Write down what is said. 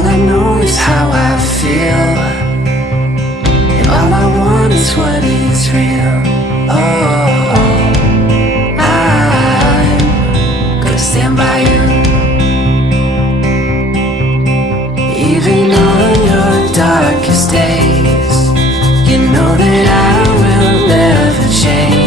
All I know is how I feel, and all I want is what is real. Oh, I'm gonna stand by you, even on your darkest days. You know that I will never change.